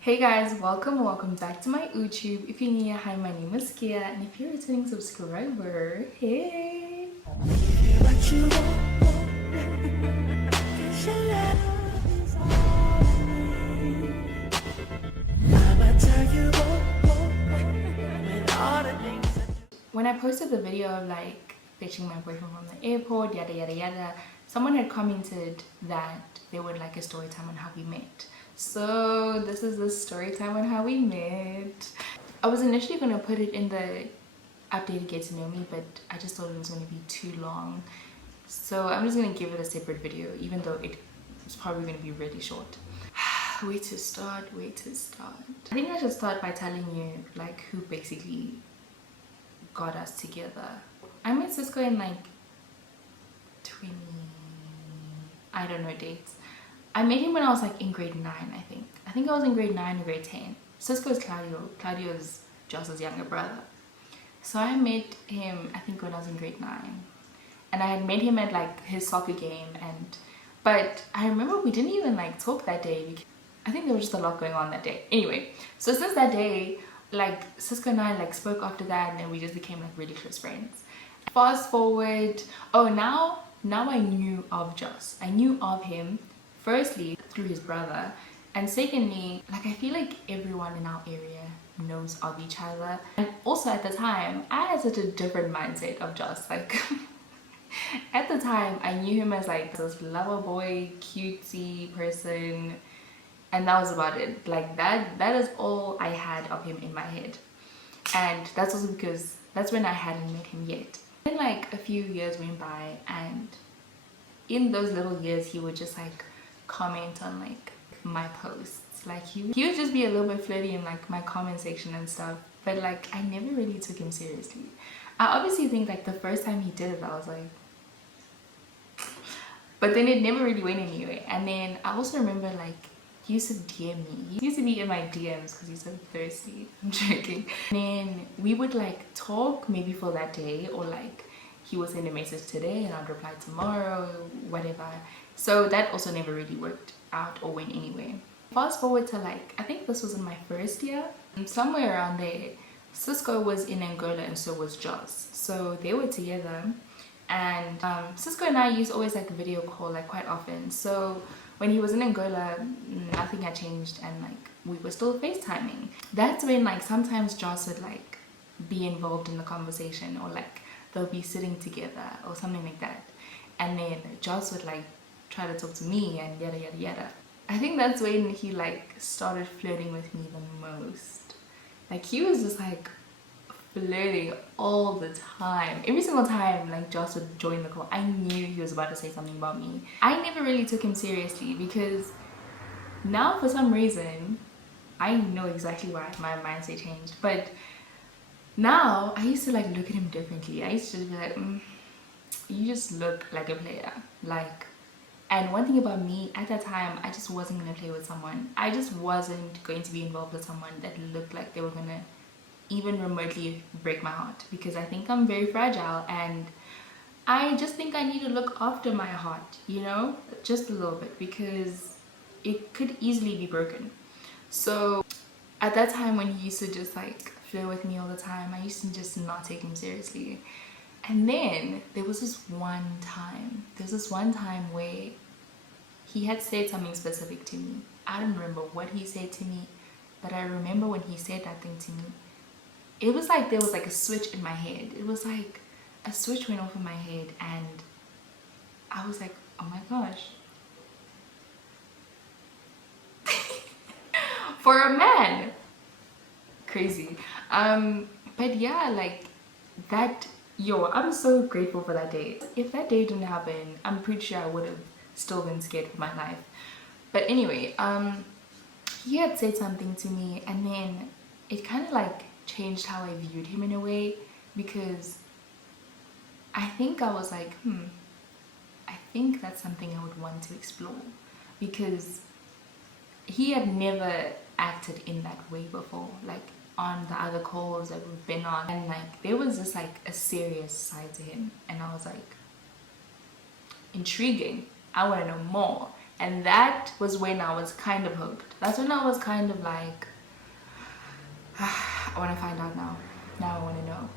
Hey guys, welcome back to my YouTube. If you're new, hi, my name is Kia, and if you're a returning subscriber, hey! When I posted the video of like fetching my boyfriend from the airport, yada yada yada, someone had commented that they would like a story time on how we met. So this is the story time on how we met. I was initially going to put it in the updated get to know me, but I just thought it was going to be too long. So I'm just going to give it a separate video, even though it's probably going to be really short. Where to start? I think I should start by telling you like who basically got us together. I met Cisco in like 20, I don't know dates. I met him when I was like in grade 9, I think I was in grade 9 or grade 10. Cisco is Claudio is Joss's younger brother. So I met him I think when I was in grade 9, and I had met him at like his soccer game, but I remember we didn't even like talk that day because I think there was just a lot going on that day. Anyway, so since that day, like Cisco and I like spoke after that, and then we just became like really close friends. Fast forward, now I knew of Joss. I knew of him firstly through his brother, and secondly, like I feel like everyone in our area knows of each other. And also at the time I had such a different mindset of Joss. Like at the time I knew him as like this lover boy, cutesy person, and that was about it. Like that is all I had of him in my head. And that's also because that's when I hadn't met him yet. Then like a few years went by, and in those little years he would just like comment on like my posts. Like he would just be a little bit flirty in like my comment section and stuff, but like I never really took him seriously. I obviously think like the first time he did it I was like, but then it never really went anywhere. And then I also remember like he used to DM me. He used to be in my DMs because he's so thirsty. I'm joking. And then we would like talk maybe for that day, or like he would send a message today and I'd reply tomorrow, whatever. So that also never really worked out or went anywhere. Fast forward to like, I think this was in my first year, and somewhere around there, Cisco was in Angola and so was Joss. So they were together, and Cisco and I used always like video call like quite often. So when he was in Angola, nothing had changed, and like we were still FaceTiming. That's when like sometimes Joss would like be involved in the conversation, or like they'll be sitting together or something like that, and then Joss would like try to talk to me and yada yada yada. I think that's when he like started flirting with me the most. Like he was just like flirting all the time. Every single time like Joss would join the call, I knew he was about to say something about me. I never really took him seriously because now for some reason I know exactly why my mindset changed, but now I used to like look at him differently. I used to be like, you just look like a player. Like, and one thing about me at that time, I just wasn't gonna play with someone. I just wasn't going to be involved with someone that looked like they were gonna even remotely break my heart, because I think I'm very fragile, and I just think I need to look after my heart, you know, just a little bit, because it could easily be broken. So at that time when he used to just like flirt with me all the time, I used to just not take him seriously. And then there was this one time where he had said something specific to me. I don't remember what he said to me, but I remember when he said that thing to me, it was like there was like a switch in my head. It was like a switch went off in my head, and I was like, oh my gosh. For a man. Crazy. But yeah, like that, I'm so grateful for that day. If that day didn't happen, I'm pretty sure I would have still been scared for my life. But anyway, he had said something to me, and then it kind of like changed how I viewed him in a way, because I think I was like, I think that's something I would want to explore, because he had never acted in that way before, like on the other calls that we've been on, and like there was just like a serious side to him, and I was like, intriguing, I want to know more. And that was when I was kind of hooked. That's when I was kind of like, I want to find out now. Now I want to know.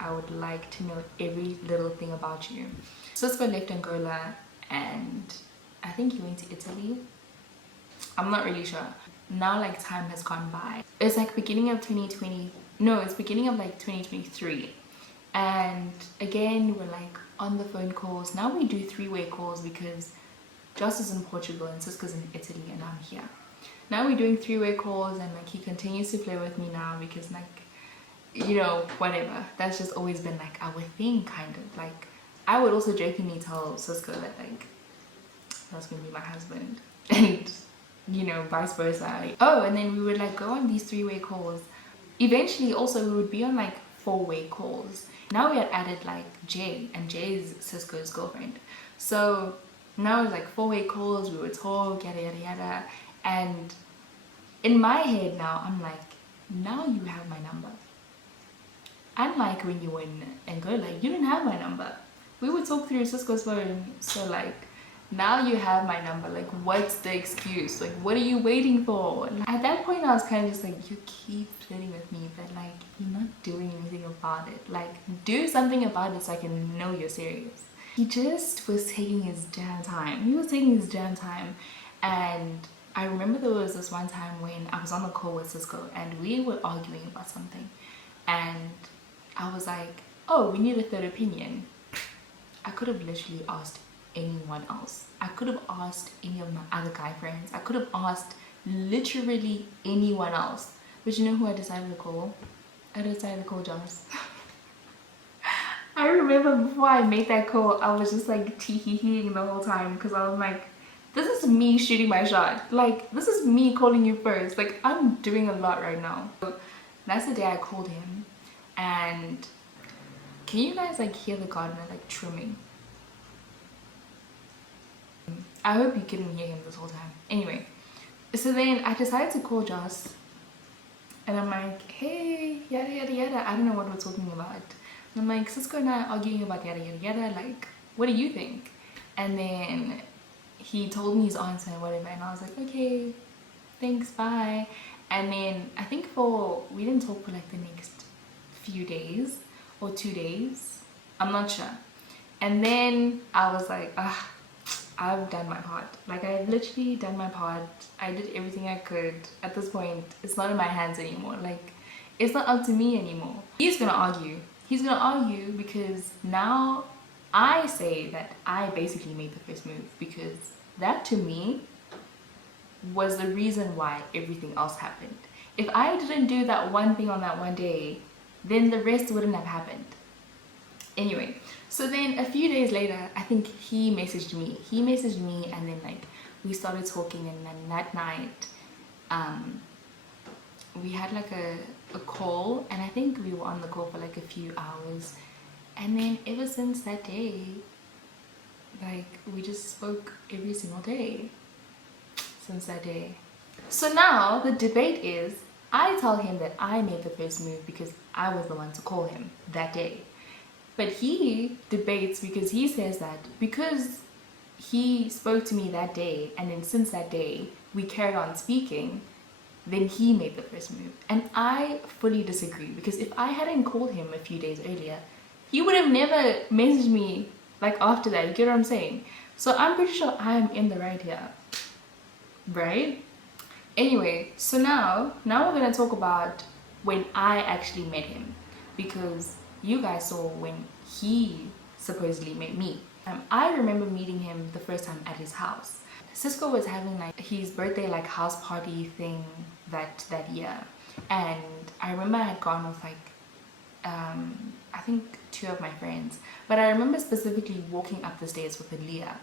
I would like to know every little thing about you. Cisco left Angola and I think he went to Italy. I'm not really sure. Now like time has gone by. It's like beginning of 2020. No, it's beginning of like 2023. And again, we're like on the phone calls. Now we do three-way calls because Joss is in Portugal and Cisco's in Italy and I'm here. Now we're doing three-way calls and like he continues to play with me now because like, you know, whatever. That's just always been like our thing, kind of. Like I would also jokingly tell Cisco that like that's gonna be my husband and you know, vice versa. Oh, and then we would like go on these three-way calls. Eventually also we would be on like four-way calls. Now we had added like Jay, and Jay is Cisco's girlfriend. So now it's like four-way calls, we would talk, yada yada yada. And in my head now, I'm like, now you have my number. Unlike when you were in Angola, you didn't have my number. We would talk through Cisco's phone, so like, now you have my number. Like, what's the excuse? Like, what are you waiting for? At that point, I was kind of just like, you keep flirting with me, but like, you're not doing anything about it. Like, do something about it so I can know you're serious. He just was taking his damn time. He was taking his damn time. And I remember there was this one time when I was on the call with Cisco and we were arguing about something. And I was like, oh, we need a third opinion. I could have literally asked anyone else. I could have asked any of my other guy friends. I could have asked literally anyone else. But you know who I decided to call? I decided to call Joss. I remember before I made that call, I was just like tee-hee-heeing the whole time because I was like, this is me shooting my shot. Like, this is me calling you first. Like, I'm doing a lot right now. So that's the day I called him. And can you guys like hear the gardener like trimming? I hope you couldn't hear him this whole time. Anyway, so then I decided to call Joss and I'm like, hey, yada yada yada. I don't know what we're talking about. And I'm like, Cisco and I are arguing about yada yada yada. Like, what do you think? And then he told me his answer and whatever, and I was like, okay, thanks, bye. And then I think we didn't talk for like the next few days or 2 days, I'm not sure. And then I was like, I've done my part. Like, I've literally done my part. I did everything I could. At this point, it's not in my hands anymore. Like, it's not up to me anymore. He's gonna argue. He's gonna argue because now I say that I basically made the first move, because that to me was the reason why everything else happened. If I didn't do that one thing on that one day, then the rest wouldn't have happened. Anyway, so then a few days later, I think he messaged me. And then like we started talking, and then that night we had like a call, and I think we were on the call for like a few hours. And then ever since that day, like we just spoke every single day since that day. So now the debate is, I tell him that I made the first move because I was the one to call him that day. But he debates because he says that because he spoke to me that day, and then since that day we carried on speaking, then he made the first move. And I fully disagree, because if I hadn't called him a few days earlier, he would have never messaged me like after that. You get what I'm saying? So I'm pretty sure I'm in the right here, right? Anyway, so now we're gonna talk about when I actually met him, because you guys saw when he supposedly met me. I remember meeting him the first time at his house. Cisco was having like his birthday like house party thing that year, and I remember I had gone with like I think 2 of my friends, but I remember specifically walking up the stairs with Aaliyah.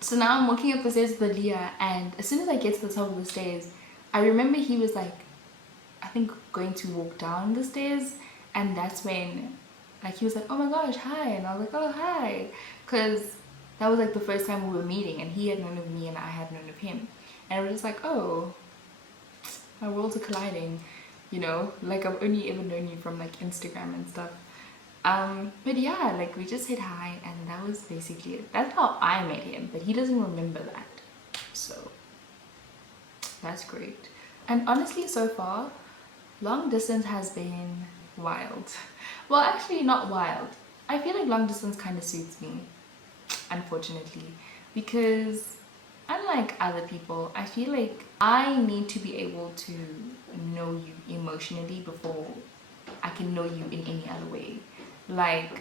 So now I'm walking up the stairs with Aaliyah, and as soon as I get to the top of the stairs, I remember he was like, I think going to walk down the stairs, and that's when like he was like, oh my gosh, hi. And I was like, oh hi, because that was like the first time we were meeting, and he had known of me and I had known of him, and I was just like, oh, my worlds are colliding, you know, like I've only ever known you from like Instagram and stuff. But yeah, like we just said hi, and that was basically it. That's how I met him, but he doesn't remember that. so that's great. And honestly, so far long distance has been wild. Well, actually not wild. I feel like long distance kind of suits me, unfortunately, because unlike other people, I feel like I need to be able to know you emotionally before I can know you in any other way. Like,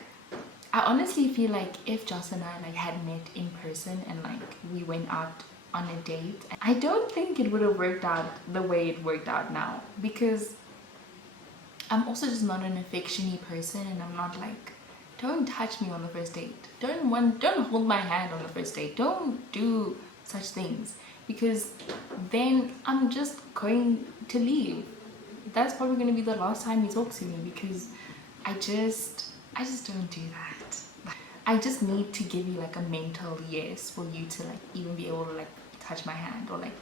I honestly feel like if Joss and I like had met in person and like we went out on a date, I don't think it would have worked out the way it worked out now, because I'm also just not an affectionate person, and I'm not like, don't touch me on the first date, don't hold my hand on the first date, don't do such things, because then I'm just going to leave. That's probably going to be the last time you talk to me, because I just don't do that. I just need to give you like a mental yes for you to like even be able to like touch my hand or like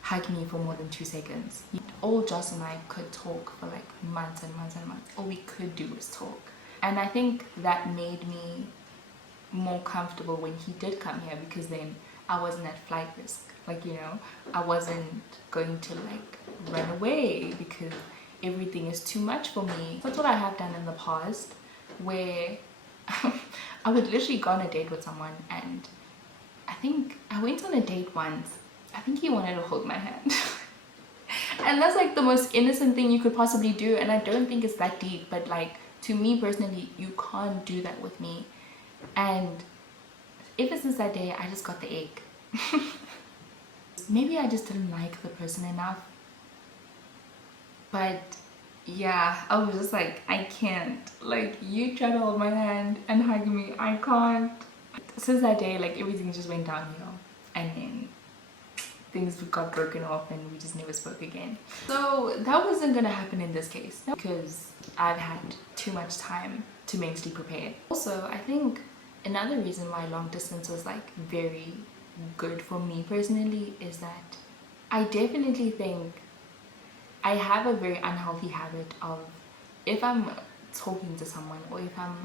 hug me for more than 2 seconds. All Joss and I could talk for like months and months and months. All we could do was talk. And I think that made me more comfortable when he did come here, because then I wasn't at flight risk. Like, you know, I wasn't going to like run away because everything is too much for me. That's what I have done in the past, where I would literally go on a date with someone, and I think I went on a date once. I think he wanted to hold my hand. And that's like the most innocent thing you could possibly do, and I don't think it's that deep, but like to me personally, you can't do that with me. And ever since that day, I just got the egg. Maybe I just didn't like the person enough, but yeah, I was just like, I can't, like, you try to hold my hand and hug me, I can't. Since that day, like, everything just went downhill, and then things got broken off and we just never spoke again. So that wasn't gonna happen in this case, because I've had too much time to mentally prepare. Also, I think another reason why long distance was like very good for me personally is that I definitely think I have a very unhealthy habit of, if I'm talking to someone or if I'm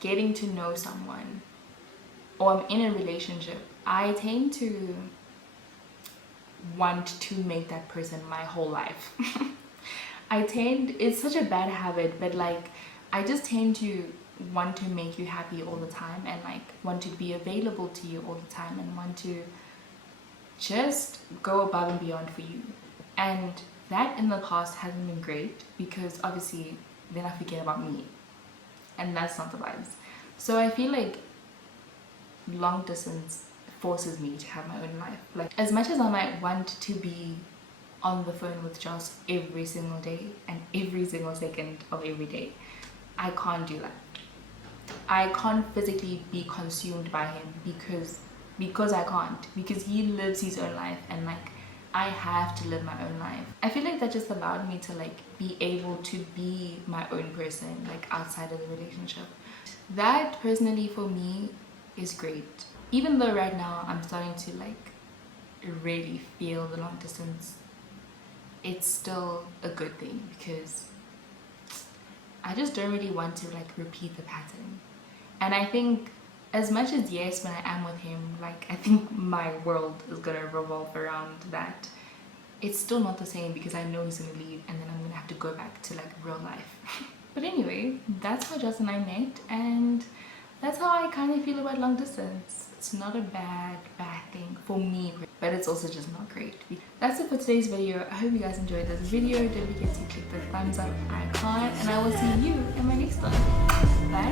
getting to know someone or I'm in a relationship, I tend to want to make that person my whole life. It's such a bad habit, but like I just tend to want to make you happy all the time, and like want to be available to you all the time, and want to just go above and beyond for you. And that in the past hasn't been great, because obviously then I forget about me, and that's not the vibes. So I feel like long distance forces me to have my own life. Like, as much as I might want to be on the phone with Joss every single day and every single second of every day, I can't do that. I can't physically be consumed by him because I can't, because he lives his own life, and like I have to live my own life. I feel like that just allowed me to like be able to be my own person, like outside of the relationship. That personally for me is great. Even though right now I'm starting to like really feel the long distance, it's still a good thing, because I just don't really want to like repeat the pattern. And I think as much as yes, when I am with him, like I think my world is gonna revolve around that, it's still not the same, because I know he's gonna leave and then I'm gonna have to go back to like real life. But anyway, that's how Joss and I met, and that's how I kind of feel about long distance. It's not a bad thing for me, but it's also just not great. That's it for today's video. I hope you guys enjoyed this video. Don't forget to click the thumbs up icon, and I will see you in my next one. Bye.